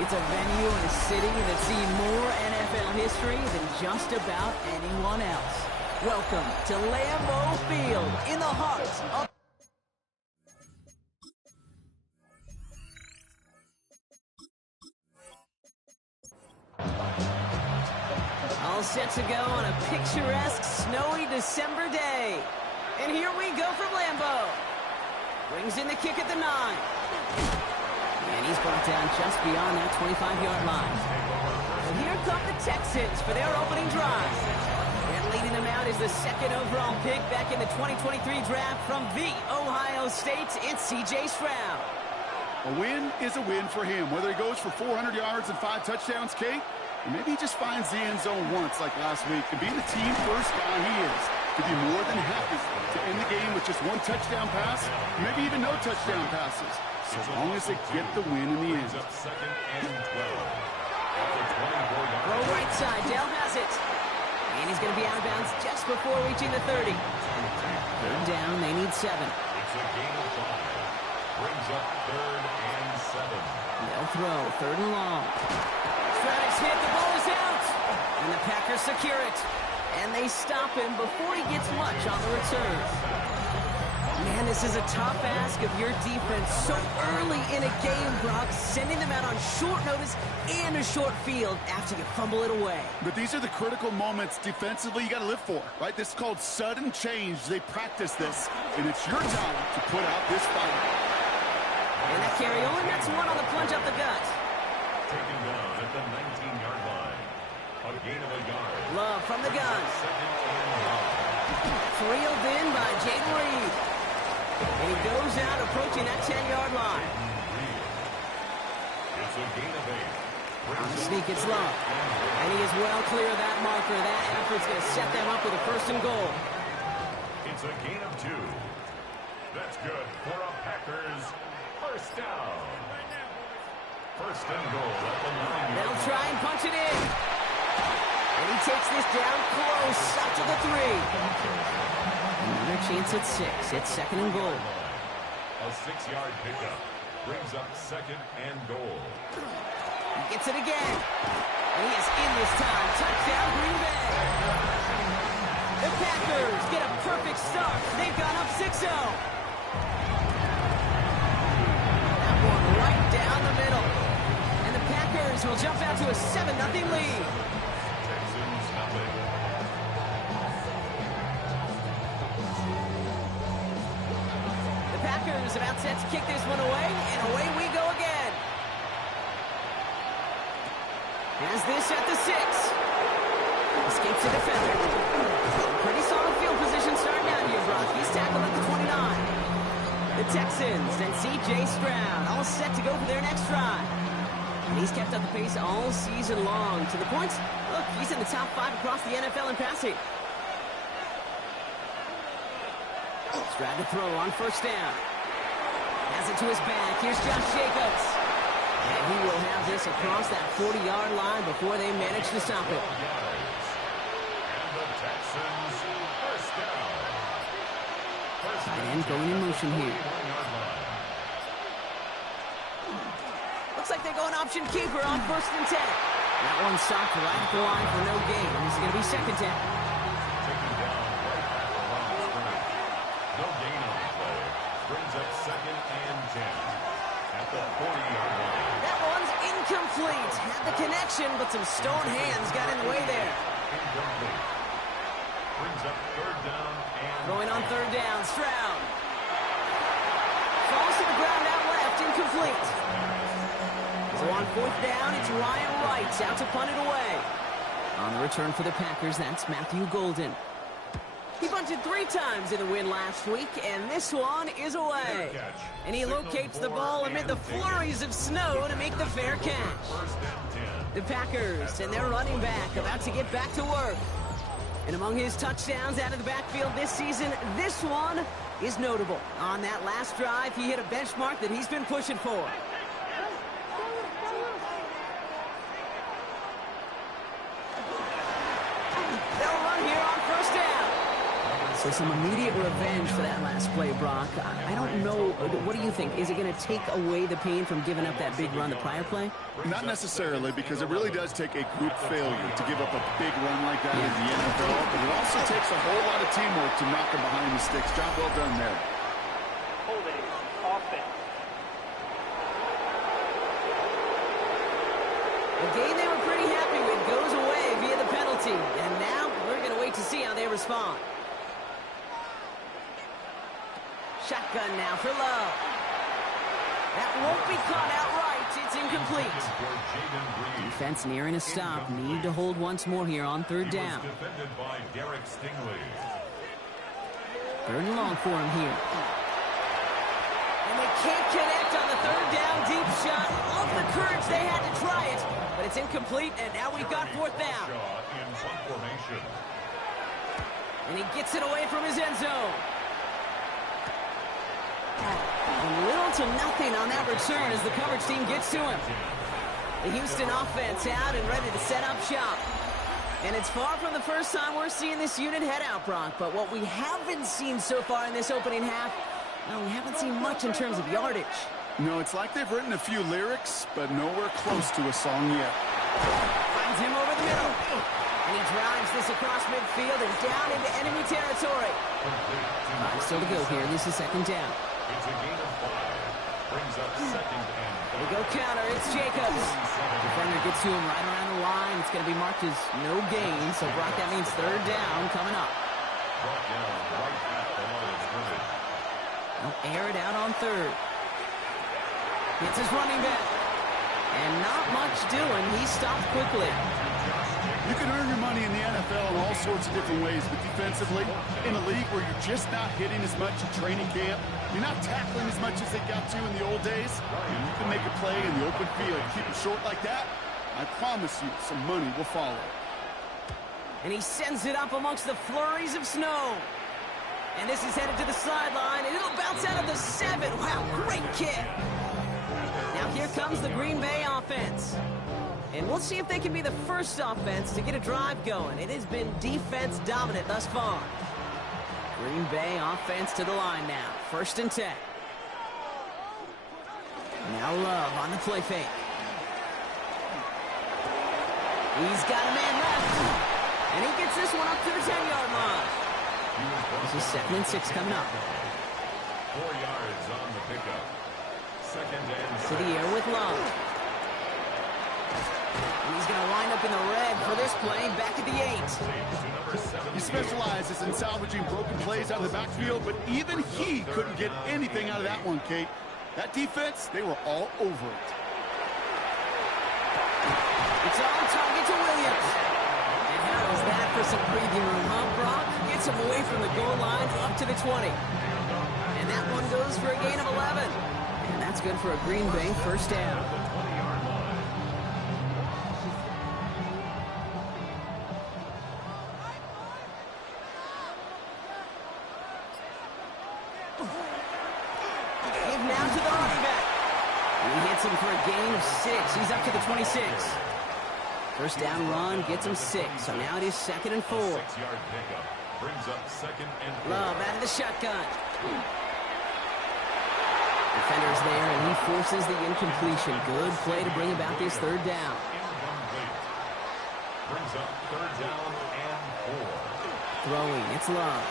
It's a venue in a city that's seen more NFL history than just about anyone else. Welcome to Lambeau Field in the heart of... All set to go on a picturesque, snowy December day. And here we go from Lambeau. Brings in the kick at the 9. And he's brought down just beyond that 25-yard line. And here come the Texans for their opening drive. And leading them out is the second overall pick back in the 2023 draft from the Ohio State. It's C.J. Stroud. A win is a win for him, whether he goes for 400 yards and 5 touchdowns, Kate, or maybe he just finds the end zone once like last week. And being the team first guy he is, to be more than happy to end the game with just 1 touchdown pass, maybe even no touchdown passes, as long as they get the win in the end. Second and 12. Throw right side, Dell has it. And he's going to be out of bounds just before reaching the 30. Third down, they need 7. It's a gain of 5. Brings up 3rd and 7. They'll throw, 3rd and long. Stroud is hit, the ball is out. And the Packers secure it. And they stop him before he gets much on the return. Man, this is a tough ask of your defense so early in a game, Brock, sending them out on short notice and a short field after you fumble it away. But these are the critical moments defensively you got to live for, right? This is called sudden change. They practice this, and it's your job to put out this fight. And that carry over, that's one on the plunge up the gut. Taken down at the 19-yard line. A gain of a yard. Love from the gun. Second and 5. Reeled in by Jaden Reed. And he goes out approaching that 10-yard line. It's a gain of 8. On the sneak, it's Love. And he is well clear of that marker. That effort's going to set them up with a 1st and goal. It's a gain of 2. That's good for a Packers 1st down. 1st and goal at the 9-yard line. They'll try and punch it in. And he takes this down close up to the 3. Another chance at 6. It's 2nd and goal. A 6-yard pickup brings up 2nd and goal. He gets it again. And he is in this time. Touchdown, Green Bay. The Packers get a perfect start. They've gone up 6-0. That one right down the middle. And the Packers will jump out to a 7-0 lead. Texans nothing. The Packers about set to kick this one away, and away we go again. Has this at the 6. Escapes the defender. Pretty solid field position starting out here, Brock. He's tackled at the 29. The Texans and C.J. Stroud all set to go for their next drive. And he's kept up the pace all season long. To the point, look, he's in the top 5 across the NFL in passing. Stroud to throw on 1st down. Has it to his back. Here's Josh Jacobs. And he will have this pass across that 40-yard line before they manage to stop it. And the Texans first down. Tight end going in motion here. Looks like they're going option keeper on 1st and 10. That one stopped right at the line for no gain. It's going to be 2nd down. Taken down right at the line of scrimmage. No gain on the play. Brings up 2nd and 10 at the 40-yard line. That one's incomplete. Had the connection, but some stone hands got in the way there. Incomplete. Brings up 3rd down and Going on 3rd down, Stroud. Falls to the ground out left, incomplete. So on 4th down, it's Ryan Wright out to punt it away. On the return for the Packers, that's Matthew Golden. He bunted 3 times in the win last week, and this one is away. And he locates the ball amid the flurries of snow to make the fair catch. 1st and 10. The Packers and their running back about to get back to work. And among his touchdowns out of the backfield this season, this one is notable. On that last drive, he hit a benchmark that he's been pushing for. They'll run here on 1st down. So some immediate revenge for that last play, Brock. I don't know. What do you think? Is it going to take away the pain from giving up that big run the prior play? Not necessarily, because it really does take a group failure to give up a big run like that in the NFL, but it also takes a whole lot of teamwork to knock them behind the sticks. Job well done there. Holding offense. The game they were pretty happy with goes away via the penalty. And now we're going to wait to see how they respond. Shotgun now for Love. That won't be caught outright. It's incomplete. Defense nearing a stop. Need to hold once more here on 3rd down. Defended by Derek Stingley. 3rd and long for him here. And they can't connect on the 3rd down deep shot. Love the courage they had to try it, but it's incomplete, and now we've got 4th down. Shot in punt formation. And he gets it away from his end zone. And little to nothing on that return as the coverage team gets to him. The Houston offense out and ready to set up shop. And it's far from the first time we're seeing this unit head out, Brock. But what we haven't seen so far in this opening half, well, we haven't seen much in terms of yardage. No, it's like they've written a few lyrics, but nowhere close to a song yet. Finds him over the middle. And he drives this across midfield and down into enemy territory. 5 still to go here. This is 2nd down. It's a gain of 5. Brings up 2nd and They go counter. It's Jacobs. Defender gets to him right around the line. It's going to be marked as no gain. So, Brock, that means 3rd down coming up. brought down right at the line of scrimmage. They'll air it out on 3rd. It's his running back. And not much doing. He stopped quickly. You can earn your money in the NFL in all sorts of different ways, but defensively, in a league where you're just not hitting as much in training camp, you're not tackling as much as they got to in the old days, and you can make a play in the open field. Keep it short like that, I promise you some money will follow. And he sends it up amongst the flurries of snow. And this is headed to the sideline, and it'll bounce out of the 7. Wow, great kick. Now here comes the Green Bay offense. And we'll see if they can be the first offense to get a drive going. It has been defense dominant thus far. Green Bay offense to the line now. 1st and 10. Now Love on the play fake. He's got a man left. And he gets this one up to the 10-yard line. This is 2nd and 6 coming up. 4 yards on the pickup. 2nd and 6. To the air with Love. And he's going to line up in the red for this play, back at the 8. He specializes in salvaging broken plays out of the backfield, but even he couldn't get anything out of that one, Kate. That defense, they were all over it. It's on target to Williams. And how is that for some breathing room, huh, Brock? Gets him away from the goal line up to the 20. And that one goes for a gain of 11. And that's good for a Green Bay 1st down. Give now to the running back. He hits him for a a gain of 6. He's up to the 26. First down run gets him 6. So now it is 2nd and 4. 6-yard pickup brings up 2nd and 4. Love out of the shotgun. Defender's there, and he forces the incompletion. Good play to bring about this 3rd down. Incomplete. Brings up 3rd down and 4. Throwing, it's Love.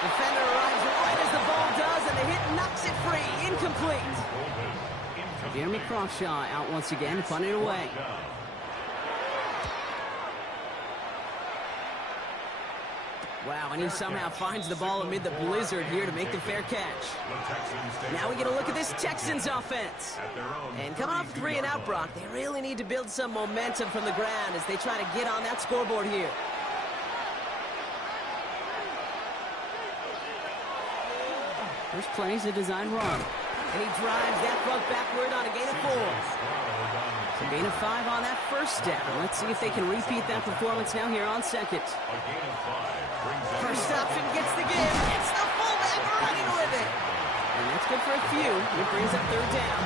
Defender arrives right as the ball does, and the hit knocks it free. Incomplete. Jeremy Crawshaw out once again, punting away. Wow, and he somehow finds the ball amid the blizzard here to make the fair catch. Now we get a look at this Texans offense. And coming off 3 and out, Brock, they really need to build some momentum from the ground as they try to get on that scoreboard here. First play is a design run. And he drives that front backward on a gain of 4. So gain of 5 on that first down. Let's see if they can repeat that performance now here on 2nd. First option gets the give. It's the fullback running with it. And that's good for a few. It brings up 3rd down.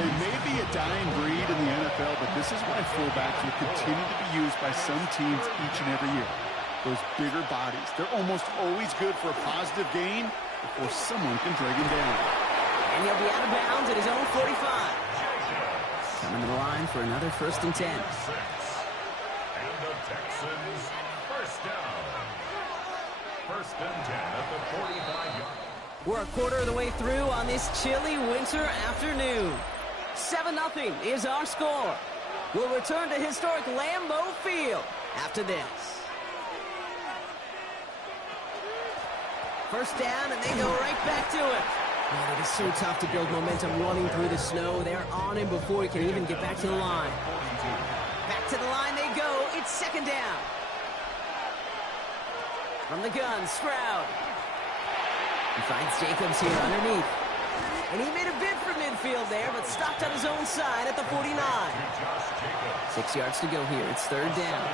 They may be a dying breed in the NFL, but this is why fullbacks will continue to be used by some teams each and every year. Those bigger bodies, they're almost always good for a positive gain before someone can drag him down. And he'll be out of bounds at his own 45. Coming to the line for another 1st and 10. And the Texans first down. 1st and 10 at the 45-yard. We're a quarter of the way through on this chilly winter afternoon. 7-0 is our score. We'll return to historic Lambeau Field after this. First down, and they go right back to it. Man, it is so tough to build momentum running through the snow. They're on him before he can even get back to the line. Back to the line they go. It's 2nd down. From the gun, Stroud. He finds Jacobs here underneath. And he made a bid for midfield there, but stopped on his own side at the 49. 6 yards to go here. It's 3rd down.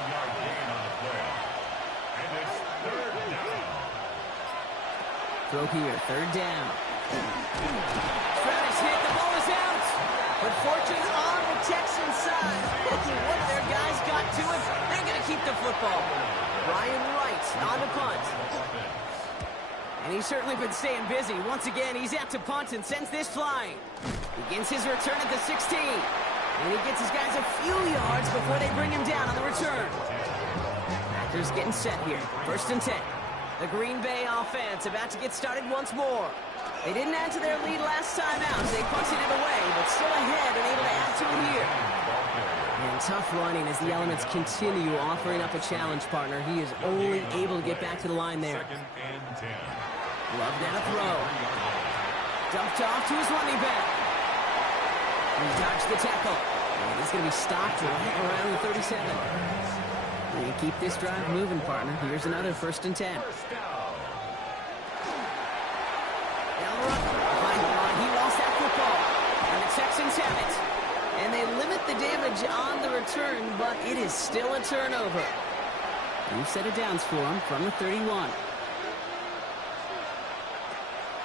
Throw here, 3rd down. Travis hit, the ball is out. But fortune on the Texans side. One of their guys got to it. They're going to keep the football. Brian Wright on the punt. And he's certainly been staying busy. Once again, he's out to punt and sends this flying. Begins his return at the 16. And he gets his guys a few yards before they bring him down on the return. Packers getting set here. 1st and 10. The Green Bay offense about to get started once more. They didn't add to their lead last time out. They punted it away, but still ahead and able to add to it here. And tough running as the elements continue offering up a challenge partner. He is only able to get back to the line there. 2nd and 10. Love now to throw. Dumped off to his running back. He dodged the tackle. And he's going to be stopped right around the 37. And keep this drive moving, partner. Here's another 1st and 10. He lost that football. And the Texans have it. And they limit the damage on the return, but it is still a turnover. New set of downs for him from the 31.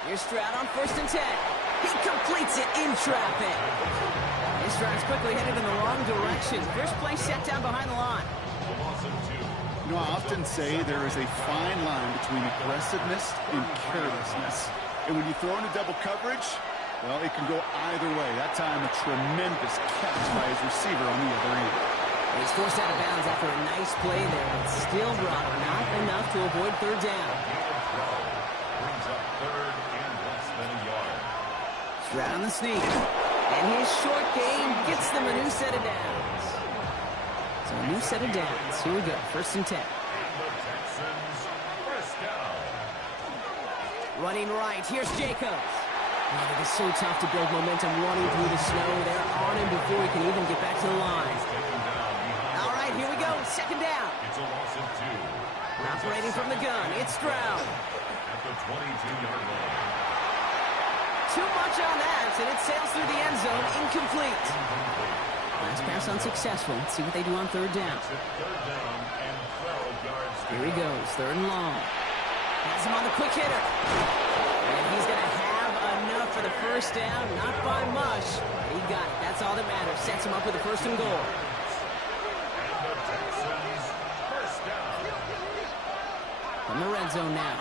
Here's Stroud on 1st and 10. He completes it in traffic. His drive's quickly headed in the wrong direction. First play set down behind the line. You know, I often say there is a fine line between aggressiveness and carelessness. And when you throw into double coverage, well, it can go either way. That time, a tremendous catch by his receiver on the other end. And he's forced out of bounds after a nice play there, but still brought not enough to avoid 3rd down. Brings up 3rd and less than a yard. Stroud on the sneak. And his short game gets them a new set of downs. So a new set of downs. Here we go. 1st and 10. And the Texans first down. Running right. Here's Jacobs. Man, it is so tough to build momentum running through the snow. They're on him before he can even get back to the line. All right, here we go. 2nd down. It's a loss of 2. Operating from the gun. It's Stroud. At the 22-yard line. Too much on that, and it sails through the end zone. Incomplete. Last pass unsuccessful. Let's see what they do on 3rd down. 3rd down and 12 yards. Here he goes. 3rd and long. Has him on the quick hitter. And he's going to have enough for the first down. Not by much. He got it. That's all that matters. Sets him up with a 1st and goal. And the Texans, first down. From the red zone now.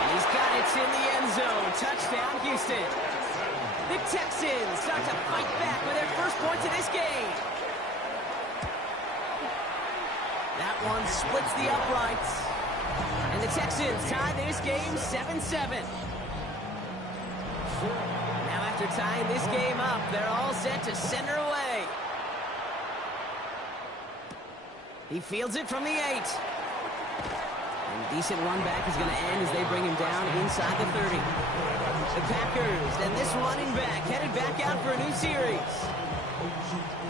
And he's got it in the end zone. Touchdown, Houston. The Texans start to fight back with their first points of this game. That one splits the uprights. And the Texans tie this game 7-7. Now after tying this game up, they're all set to send her away. He fields it from the 8. And a decent run back is going to end as they bring him down inside the 30. The Packers and this running back headed back out for a new series.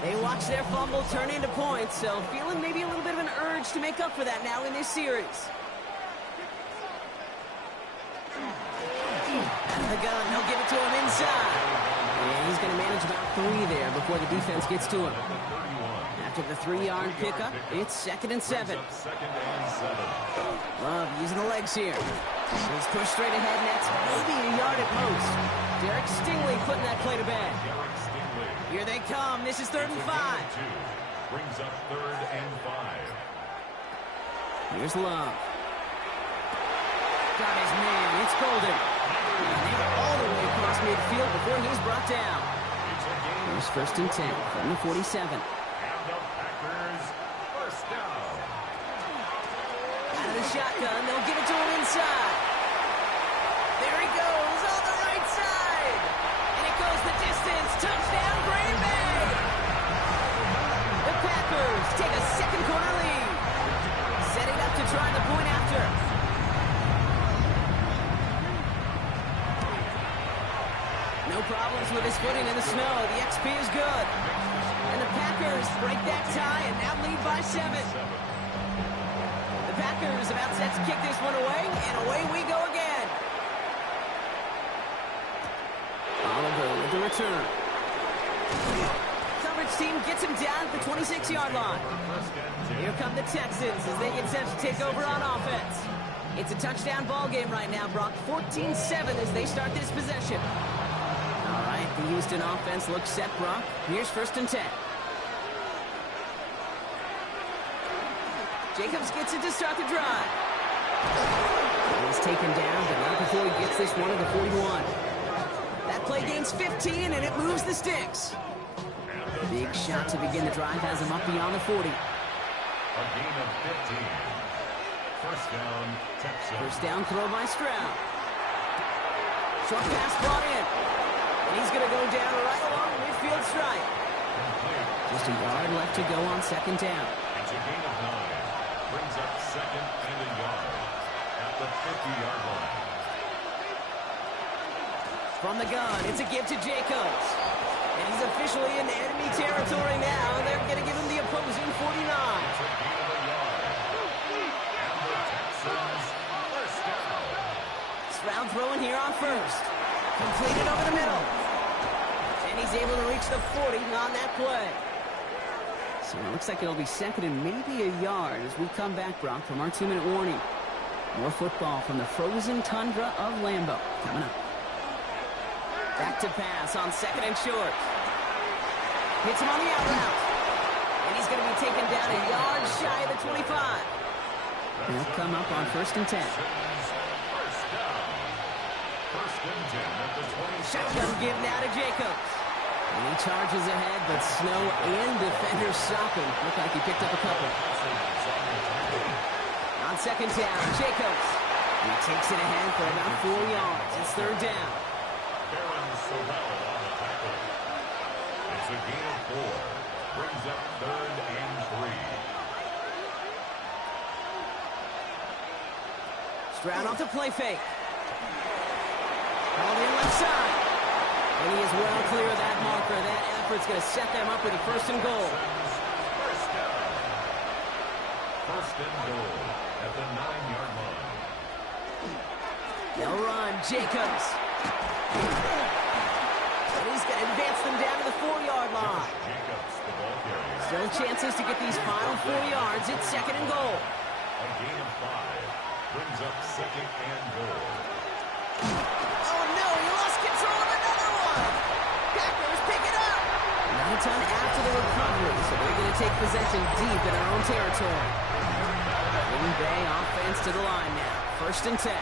They watch their fumble turn into points, so feeling maybe a little bit of an urge to make up for that now in this series. Out of the gun, they'll give it to him inside. And he's going to manage about 3 there before the defense gets to him. After the 3-yard pickup, it's 2nd and 7. Love using the legs here. He's pushed straight ahead, and that's maybe a yard at most. Derek Stingley putting that play to bed. Here they come. This is 3rd and 5. Brings up 3rd and 5. Here's Love. Got his man. It's Golden. And they were all the way across midfield before he's brought down. Here's 1st and 10 from the 47. And the Packers, first down. Out of the shotgun, they'll give it to him inside. There he goes on the right side. And it goes the distance. Touchdown, Green Bay. The Packers take a 2nd quarter lead. Setting up to try the point after. No problems with his footing in the snow. The XP is good. And the Packers break that tie and now lead by 7. The Packers about set to kick this one away, and away we go again. Oliver with the return. Coverage team gets him down at the 26-yard line. Here come the Texans as they get set to take over on offense. It's a touchdown ball game right now, Brock. 14-7 as they start this possession. All right, the Houston offense looks set, Brock. Here's 1st and 10. Jacobs gets it to start the drive. He's taken down, but not before he gets this one to the 41. That play gains 15, and it moves the sticks. Big shot to begin the drive has him up beyond the 40. A gain of 15. First down, Texans. First down throw by Stroud. Short pass brought in. And he's going to go down right along the midfield stripe. Just a yard left to go on 2nd down. It's a gain of 9. Brings up 2nd and a yard at the 50-yard line. From the gun, it's a give to Jacobs. And he's officially in enemy territory now, and they're going to give him the opposing 49. It's a gain of a yard. And the Texans, first down. Stroud throwing here on 1st. Completed over the middle. And he's able to reach the 40 on that play. So it looks like it'll be 2nd and maybe a yard as we come back, Brock, from our 2-minute warning. More football from the frozen tundra of Lambeau coming up. Back to pass on 2nd and short. Hits him on the out route. And he's going to be taken down a yard shy of the 25. And he'll come up on 1st and 10. First down. 1st and 10 at the 20. Shotgun give now to Jacobs. And he charges ahead, but snow and defenders stop him. Look like he picked up a couple. On 2nd down, Jacobs. He takes it ahead for about 4 yards. It's 3rd down. Aaron Sorrell on the tackle. It's a gain of 4. Brings up 3rd and 3. Stroud off the play fake. Called in left side. And he is well clear of that marker. That effort's going to set them up with a 1st and goal. First down. 1st and goal at the 9-yard line. They'll run. Jacobs. And he's going to advance them down to the 4-yard line. Jacobs, the ball carrier. Still chances to get these final 4 yards. It's 2nd and goal. A gain of 5. Brings up 2nd and goal. Oh, no, he lost control of another one. Packers pick it up. 9 ton after the recovery, so they're going to take possession deep in their own territory. Green Bay offense to the line now. 1st and 10.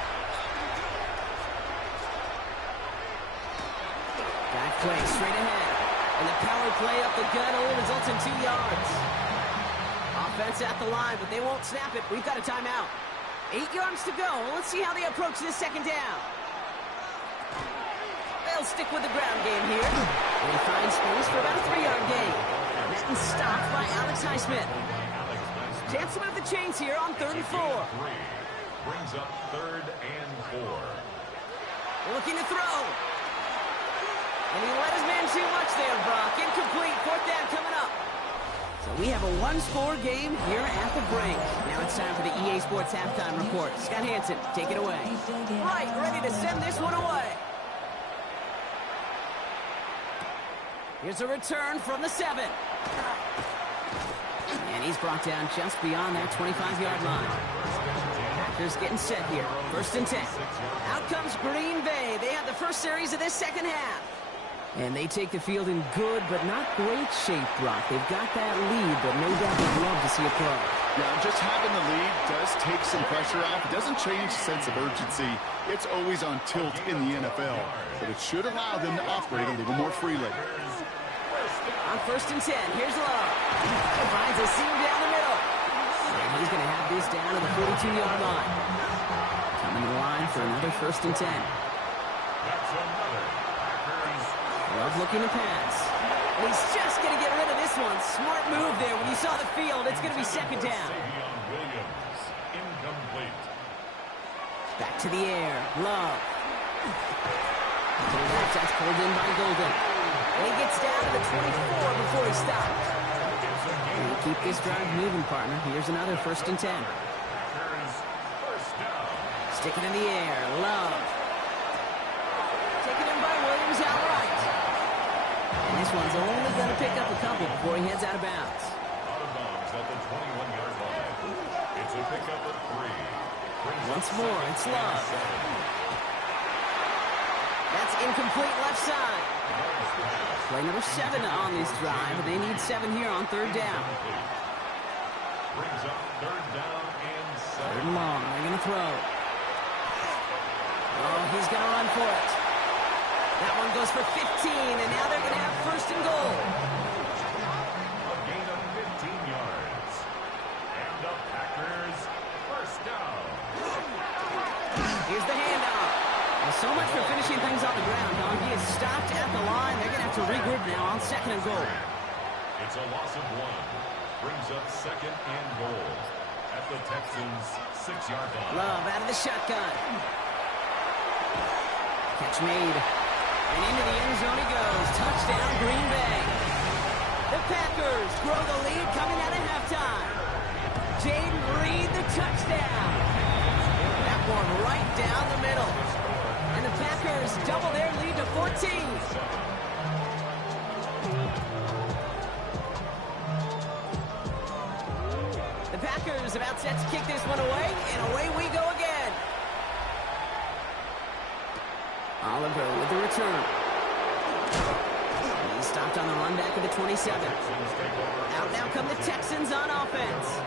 Back play straight ahead. And the power play up the gut only results in 2 yards. Offense at the line, but they won't snap it. We've got a timeout. 8 yards to go. Let's see how they approach this 2nd down. They'll stick with the ground game here. And he finds space for about a 3-yard gain. That is stopped by Alex Highsmith. Chance to move the chains here on 3rd and 4. Brings up 3rd and 4. Looking to throw. And he let his man too much there, Brock. Incomplete. 4th down coming up. So we have a 1-score game here at the break. Now it's time for the EA Sports Halftime Report. Scott Hanson, take it away. Right, ready to send this one away. Here's a return from the 7. And he's brought down just beyond that 25-yard line. Packers getting set here. 1st and 10. Out comes Green Bay. They have the first series of this 2nd half. And they take the field in good but not great shape, Brock. They've got that lead, but no doubt they'd love to see a play. Yeah, just having the lead does take some pressure off. It doesn't change the sense of urgency. It's always on tilt in the NFL. But it should allow them to operate a little more freely. On 1st and 10, here's Love. He finds a seam down the middle. And he's going to have this down to the 42-yard line. Coming to the line for another 1st and 10. That's another. Love looking to pass. And he's just going to get rid of this one. Smart move there. When you saw the field, it's going to be 2nd down. Williams, incomplete. Back to the air. Love. That's pulled in by Golden. And he gets down to the 24 before he stops. And keep this drive moving, partner. Here's another 1st and 10. Stick it in the air. Love. Taken in by Williams outright. And this one's only going to pick up a couple before he heads out of bounds. Out of bounds at the 21-yard line. It's a pickup of 3. Once more, it's Love. That's incomplete left side. Play number 7 on this drive, but they need 7 here on 3rd down. Brings up 3rd down and 7. 3rd and long. They're going to throw. Oh, he's going to run for it. That one goes for 15, and now they're going to have 1st and goal. A gain of 15 yards. And the Packers 1st down. Here's the handoff. Well, so much for finishing things on the ground, Don. He is stopped at the line. They're going to have to regroup now on 2nd and goal. It's a loss of 1. Brings up 2nd and goal at the Texans' 6-yard line. Love out of the shotgun. Catch made. And into the end zone he goes. Touchdown, Green Bay. The Packers grow the lead coming out of halftime. Jaden Reed, the touchdown. That one right down the middle. And the Packers double their lead to 14. The Packers about set to kick this one away, and away we go again. Oliver with the return. He's stopped on the run back of the 27. Out now come the Texans on offense.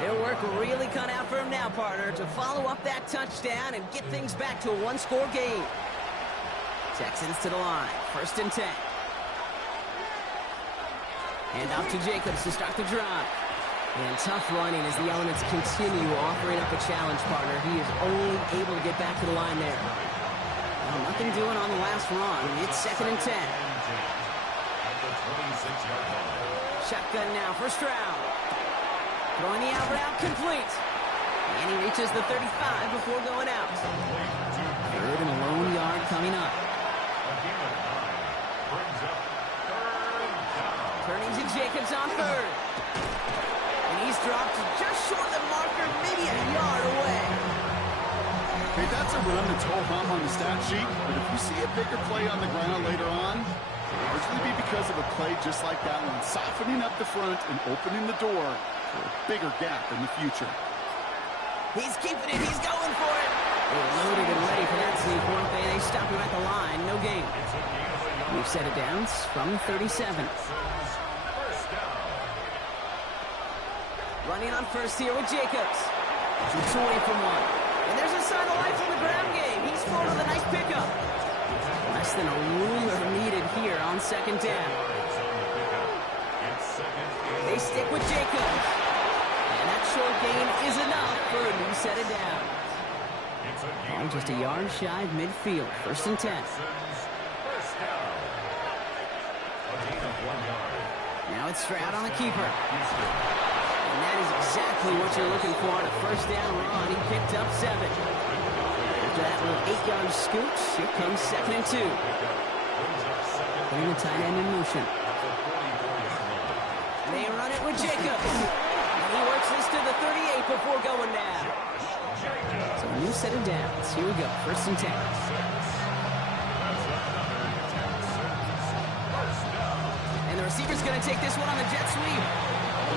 Their work really cut out for him now, partner, to follow up that touchdown and get things back to a 1-score game. Texans to the line. 1st and 10. And off to Jacobs to start the drive. And tough running as the elements continue offering up a challenge, partner. He is only able to get back to the line there. Well, nothing doing on the last run. It's 2nd and 10. Shotgun now, 1st round. Throwing the out route complete. And he reaches the 35 before going out. 3rd and a lone yard coming up. Turning to Jacobs on 3rd. And he's dropped just short of the marker, maybe a yard away. Okay, that's a run that's ho-hum on the stat sheet, but if you see a bigger play on the ground later on, it'll largely be because of a play just like that one, softening up the front and opening the door for a bigger gap in the future. He's keeping it. He's going for it. They're loaded and ready for that sneak, weren't they? They stop him at the line. No gain. We've set it down from 37. Running on first here with Jacobs. Shoots away from one. And there's a sign of life on the ground game. He's thrown with a nice pickup. Less than a ruler needed here on second down. They stick with Jacobs. And that short gain is enough for a new set of downs. Ball just a yard shy of midfield. First and 10. Now it's Stroud on the keeper. And that is exactly what you're looking for on a first down run. He picked up 7. After that little 8-yard scooch, here comes second and 2. Putting the tight end in motion. They run it with Jacobs. And he works this to the 38 before going down. So a new set of downs. Here we go. First and 10. And the receiver's going to take this one on the jet sweep.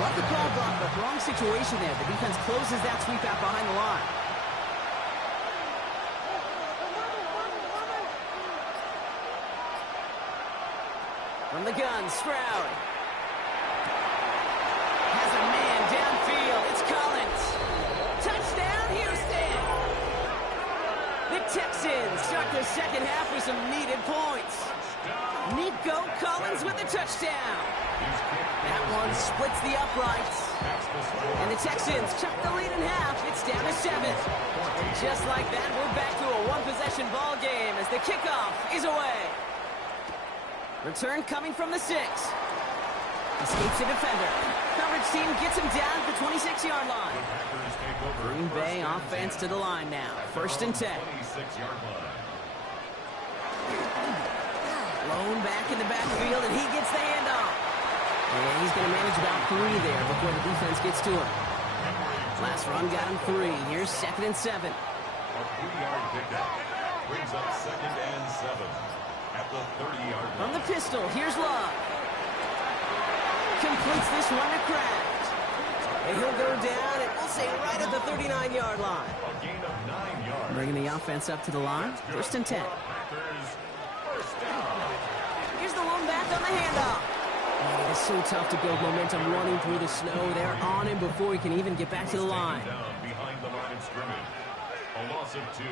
Love the call block, but wrong situation there. The defense closes that sweep out behind the line. From the gun, Stroud. Has a man downfield. It's Collins. Touchdown, Houston! The Texans start the second half with some needed points. Nico Collins with the touchdown. That one splits the uprights. And the Texans chuck the lead in half. It's down to 7. And just like that, we're back to a one-possession ball game as the kickoff is away. Return coming from the 6. Escapes the defender. Coverage team gets him down at the 26-yard line. Green Bay offense to the line now. First and 10. Lone back in the backfield, and he gets the handoff. And he's going to manage about 3 there before the defense gets to him. Last run got him 3. Here's second and 7. A 3-yard pickup brings up second and 7 at the 30-yard line. From the pistol, here's Love. Completes this one to Kraft. And he'll go down, and we'll say right at the 39-yard line. A gain of 9 yards. Bringing the offense up to the line. First and 10. First down. Here's the lone back on the handoff. Oh, it's so tough to build momentum running through the snow. They're on him before he can even get back to the line. Down behind the line of scrimmage. A loss of 2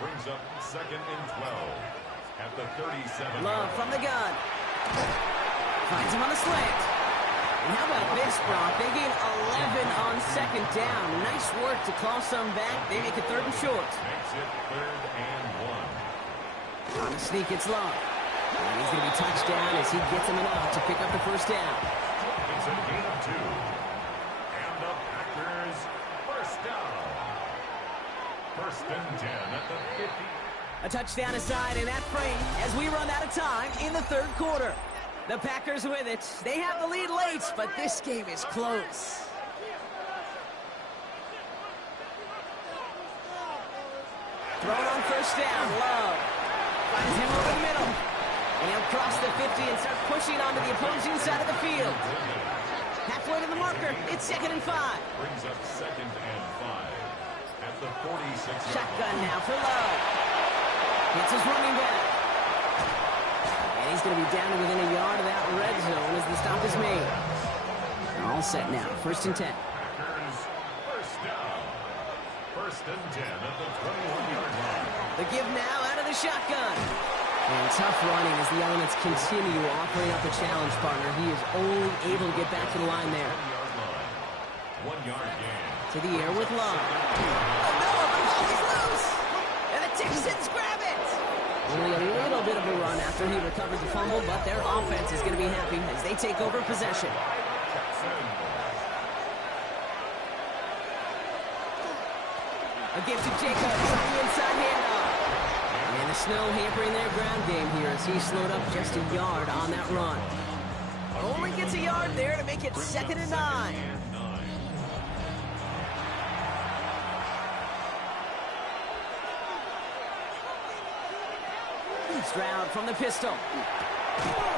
brings up second and 12 at the 37. Love from the gun. Finds him on the slant. And how about this, Brock? They gain 11 on second down. Nice work to claw some back. They make it third and short. Makes it third and 1. On the sneak, it's Love. And he's going to be touched down as he gets him enough to pick up the first down. It's a gain of 2. And the Packers first down. First and 10 at the 50. A touchdown aside in that frame as we run out of time in the third quarter. The Packers with it. They have the lead late, but this game is close. Thrown on first down, Love. Finds him over the middle. And he'll cross the 50 and start pushing onto the opposing side of the field. Halfway to the marker, it's second and 5. Brings up second and 5 at the 46. Shotgun now for Love. Hits his running back. And he's going to be down to within a yard of that red zone as the stop is made. All set now, first and 10. Packers first down. First and 10 at the 21-yard line. The give now out of the shotgun. And tough running as the elements continue offering up a challenge partner. He is only able to get back to the line there. 1-yard gain. To the air with Love. Oh no, the ball is loose! And the Texans grab it! Only a little bit of a run after he recovered the fumble, but their offense is going to be happy as they take over possession. A give to Jacobs on the inside handoff. And the snow hampering their ground game here as he slowed up just a yard on that run. Only gets a yard there to make it second and 9. Stroud from the pistol.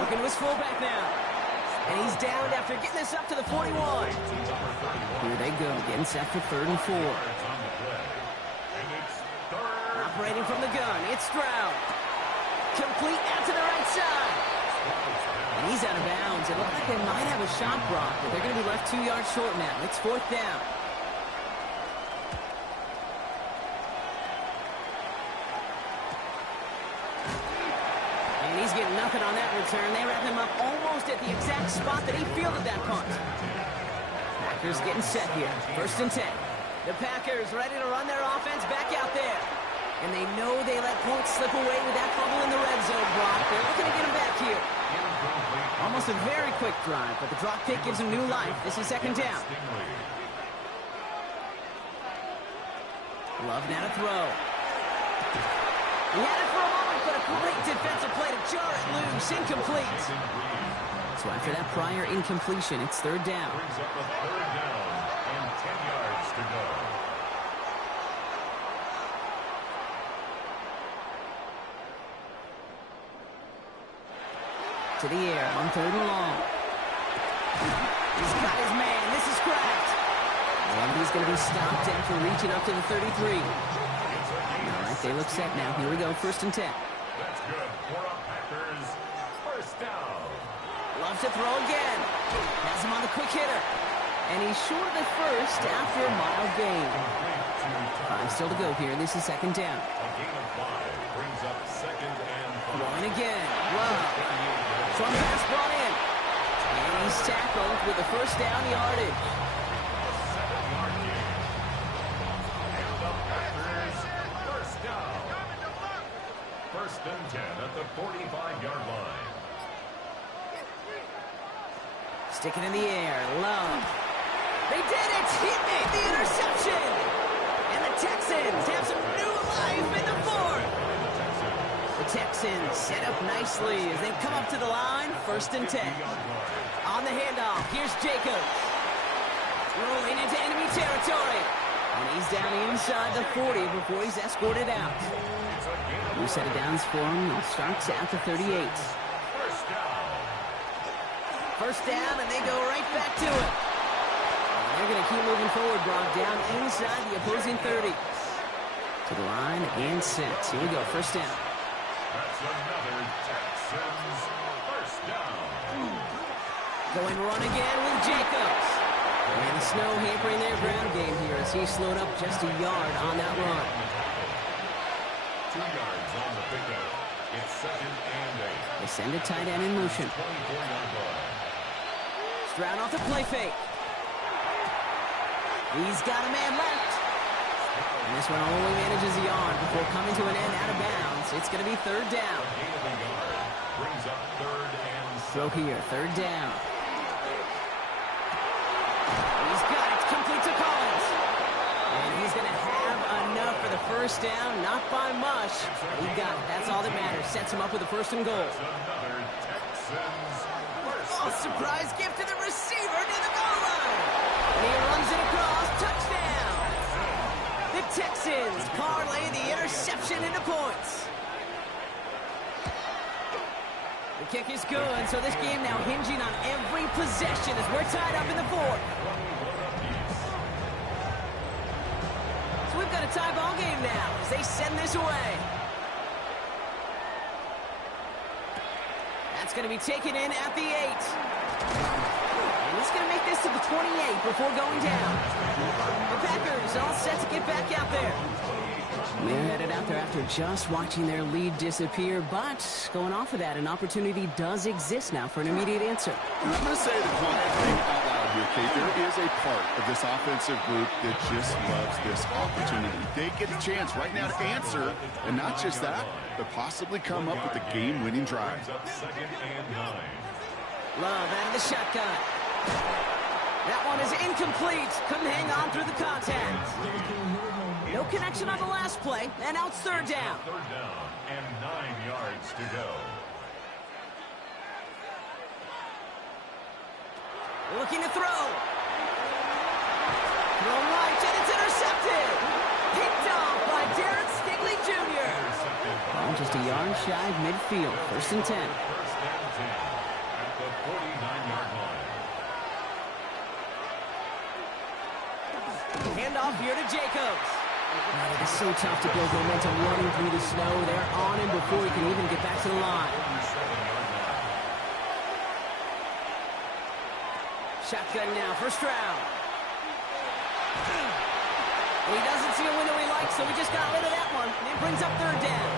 Looking to his fullback now. And he's downed after getting this up to the 41. Here they go, getting set for third and 4. And it's third Operating from the gun, it's Stroud. Complete out to the right side. And he's out of bounds. It looked like they might have a shot block, but they're going to be left 2 yards short now. It's 4th down. And he's getting nothing on that return. They wrap him up almost at the exact spot that he fielded that punt. Packers getting set here. 1st and 10. The Packers ready to run their offense back out there. And they know they let points slip away with that fumble in the red zone, Brock. They're looking to get him back here. Almost a very quick drive, but the drop kick gives him new life. This is 2nd down. Love now to throw. He had it for a moment, but a great defensive play to jar it loose. Incomplete. So after that prior incompletion, it's 3rd down. Brings up a 3rd down and 10 yards to go. To the air on 3rd and long. He's got his man. This is cracked. And he's going to be stopped after reaching up to the 33. All right, they look set now. Here we go, 1st and 10. That's good for a Packers 1st down. Loves to throw again. Has him on the quick hitter. And he's short of the first after a mild gain. 5 still to go here. This is 2nd down. A gain of 5 brings up 2nd and 5. Throwing again. Wow. From pass brought in. And he's tackled with the 1st down yardage. 7-yard gain. And the Packers 1st down. 1st and 10 at the 45-yard line. Sticking in the air. Love. They did it. He made the interception. And the Texans have some new life in the 4th. The Texans set up nicely as they come up to the line. 1st and 10. On the handoff, here's Jacobs. Rolling into enemy territory. And he's down inside the 40 before he's escorted out. New set of downs for him. He starts at the 38. 1st down, and they go right back to it. And they're going to keep moving forward, Brock, down inside the opposing 30. To the line and set. Here we go, 1st down. That's another Texans 1st down. Going run again with Jacobs. And the snow hampering their ground game here as he slowed up just a yard on that run. 2 yards on the pickup. It's 2nd and 8. They send a tight end in motion. 24-yard line. Stroud off the play fake. He's got a man left. And this one only manages a yard before coming to an end out of bounds. It's going to be 3rd down. Gain of a yard brings up 3rd and 7. Throw here, 3rd down. He's got it. It's complete to Collins. And he's going to have enough for the 1st down. Not by much. He got it. That's all that matters. Sets him up with a 1st and goal. Another Texans 1st Oh, surprise gift to the receiver near the goal line. And he runs it across. Touchdown. The Texans parlay the interception into points. The kick is good, so this game now hinging on every possession as we're tied up in the 4th. So we've got a tie ball game now as they send this away. That's going to be taken in at the 8. And he's going to make this to the 28 before going down. The Packers all set to get back out there. They're headed out there after just watching their lead disappear, but going off of that, an opportunity does exist now for an immediate answer. And I'm going to say the quiet thing out loud here, Kate. There is a part of this offensive group that just loves this opportunity. They get the chance right now to answer, and not just that, but possibly come up with the game-winning drive. brings up 2nd and 9. Love out of the shotgun. That one is incomplete. Couldn't hang on through the contact. No connection on the last play, and now it's 3rd down. 3rd down and 9 yards to go. Looking to throw. Throw right, and it's intercepted. Picked off by Derek Stingley Jr. Ball just a yard shy of midfield. 1st and 10. 1st and 10 at the 49-yard line. Hand off here to Jacobs. It is so tough to build momentum running through the snow. They're on him before he can even get back to the line. Shotgun now, first round. He doesn't see a window he likes, so he just got rid of that one. And it brings up third down.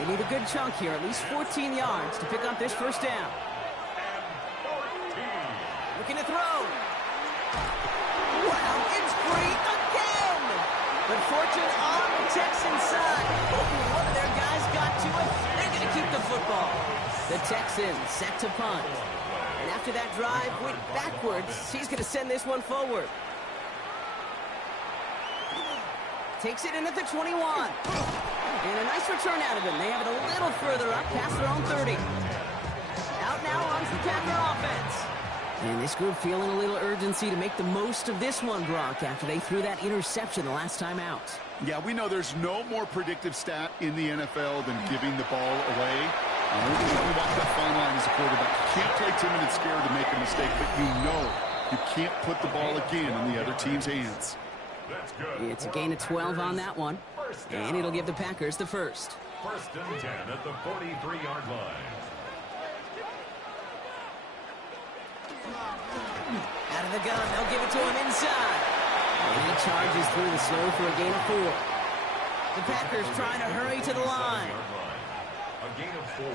They need a good chunk here, at least 14 yards to pick up this first down. Looking to throw. Wow, it's free again! But fortune on the Texans side. One of their guys got to it. They're going to keep the football. The Texans set to punt. And after that drive went backwards, he's going to send this one forward. Takes it in at the 21. And a nice return out of him. They have it a little further up, past their own 30. Out now runs the Packer offense. And this group feeling a little urgency to make the most of this one, Brock, after they threw that interception the last time out. Yeah, we know there's no more predictive stat in the NFL than giving the ball away. You walk that fine line as a quarterback. You can't play timid and scared to make a mistake, but you know you can't put the ball again in the other team's hands. It's a gain of 12 on that one, and it'll give the Packers the first. First and 10 at the 43-yard line. Out of the gun, they'll give it to him inside. And he charges through the snow for a gain of 4. The Packers trying to hurry to the line. A gain of 4.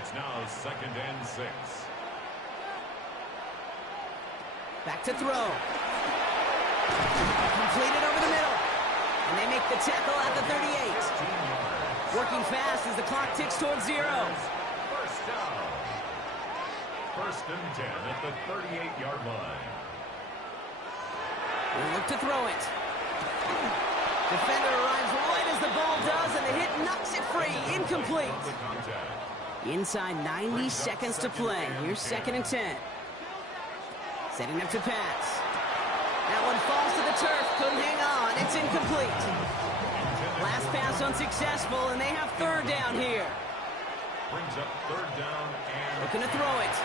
It's now second and 6. Back to throw. Completed over the middle. And they make the tackle at the 38. Working fast as the clock ticks towards 0. First down. First and 10 at the 38-yard line. They look to throw it. Defender arrives right as the ball does, and the hit knocks it free. Incomplete. Inside 90 seconds to play. Here's second and 10. Setting up to pass. That one falls to the turf. Couldn't hang on. It's incomplete. Last pass unsuccessful, and they have third down here. Brings up third down and... Looking to throw it.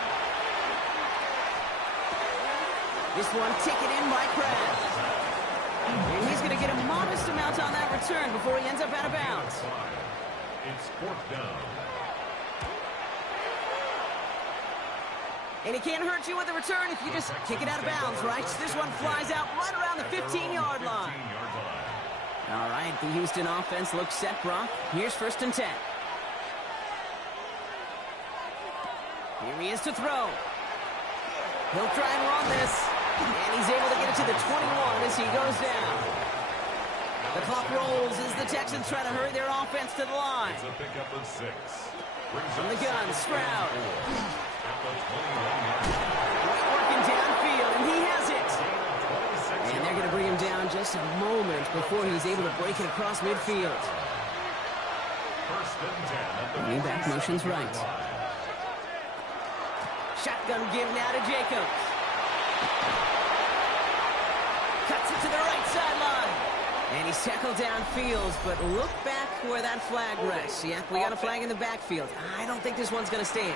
This one taken in by Kraft. And he's going to get a modest amount on that return before he ends up out of bounds. It's fourth down. And he can't hurt you with the return if you just kick it out of bounds, right? This one flies out right around the 15-yard line. All right, the Houston offense looks set, Brock. Here's first and 10. Here he is to throw. He'll try and run this. And he's able to get it to the 21 as he goes down. The clock rolls as the Texans try to hurry their offense to the line. It's a pickup of 6. From the gun, Stroud. White working downfield, and he has it. And they're going to bring him down just a moment before he's able to break it across midfield. Running back motions right. Shotgun give now to Jacobs. Cuts it to the right sideline. And he's tackled downfield, but look back where that flag rests. Yep, we got a flag in the backfield. I don't think this one's going to stand.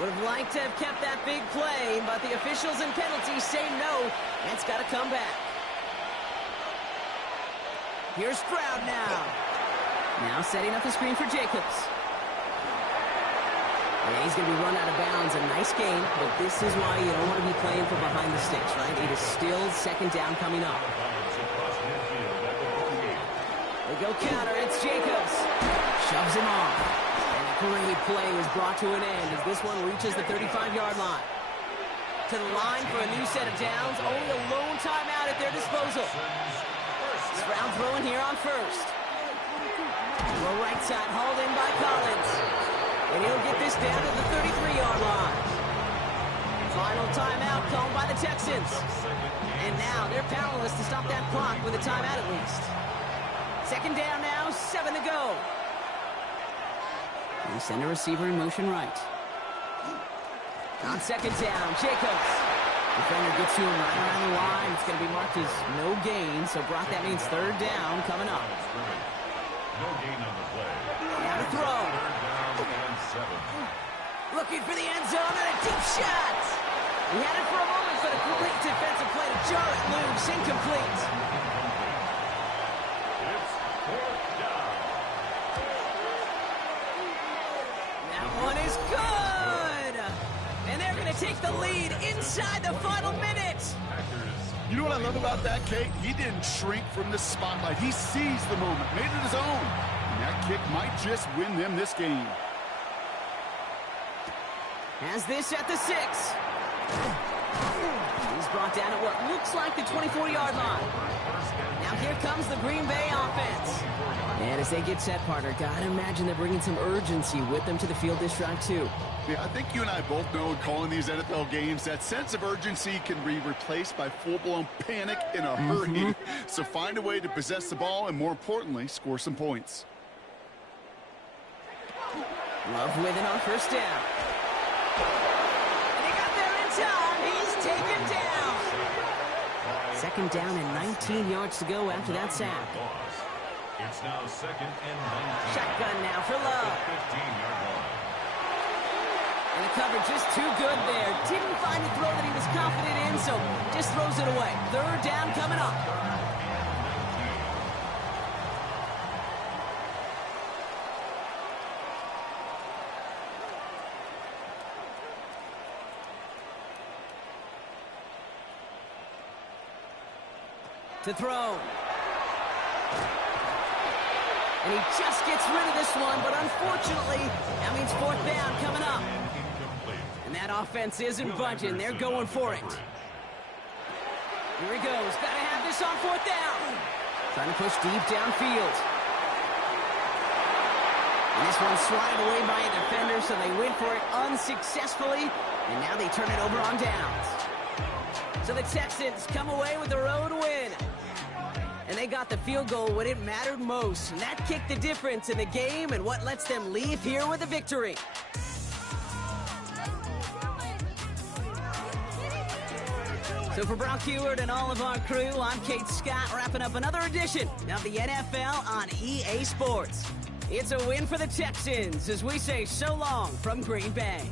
Would have liked to have kept that big play, but the officials and penalties say no. It's got to come back. Here's Stroud now. Now setting up the screen for Jacobs. And he's going to be run out of bounds. A nice game, but this is why you don't want to be playing from behind the sticks, right? It is still second down coming up. They go counter. It's Jacobs. Shoves him off. And a great play is brought to an end as this one reaches the 35-yard line. To the line for a new set of downs. Only a lone timeout at their disposal. Stroud throwing here on first. Low right side, hauled in by Collins. And he'll get this down to the 33-yard line. Final timeout called by the Texans. And now they're powerless to stop that clock with a timeout at least. Second down now, 7 to go. They send a receiver in motion right. On second down, Jacobs. Defender gets to him right around the line. It's going to be marked as no gain. So, Brock, that means third down coming up. No gain on the play. Now to throw. Seven. Looking for the end zone and a deep shot. He had it for a moment, but a Great defensive play to jar it loose. Incomplete. It's fourth down. That one is good. And they're going to take the lead inside the final minute. Packers. You know what I love about that, Kate? He didn't shrink from the spotlight. He seized the moment, made it his own. And that kick might just win them this game. Has this at the 6. He's brought down at what looks like the 24-yard line. Now here comes the Green Bay offense. And as they get set, partner, gotta imagine they're bringing some urgency with them to the field this drive, too. Yeah, I think you and I both know in calling these NFL games, that sense of urgency can be replaced by full-blown panic in a hurry. So find a way to possess the ball and, more importantly, score some points. Love with it on first down. And he got there in time. He's taken down. Second down and 19 yards to go after that sack. It's now second and 19. Shotgun now for Love. 15-yard line. And the coverage just too good there. Didn't find the throw that he was confident in, so just throws it away. Third down coming up. To throw. And he just gets rid of this one, but unfortunately, that means fourth down coming up. And that offense isn't budging. They're going for it. Here he goes. Got to have this on fourth down. Trying to push deep downfield. And this one's swatted away by a defender, so they went for it unsuccessfully. And now they turn it over on downs. So the Texans come away with the road win. And they got the field goal when it mattered most. And that kicked the difference in the game and what lets them leave here with a victory. So for Brock Heward and all of our crew, I'm Kate Scott, wrapping up another edition of the NFL on EA Sports. It's a win for the Texans as we say so long from Green Bay.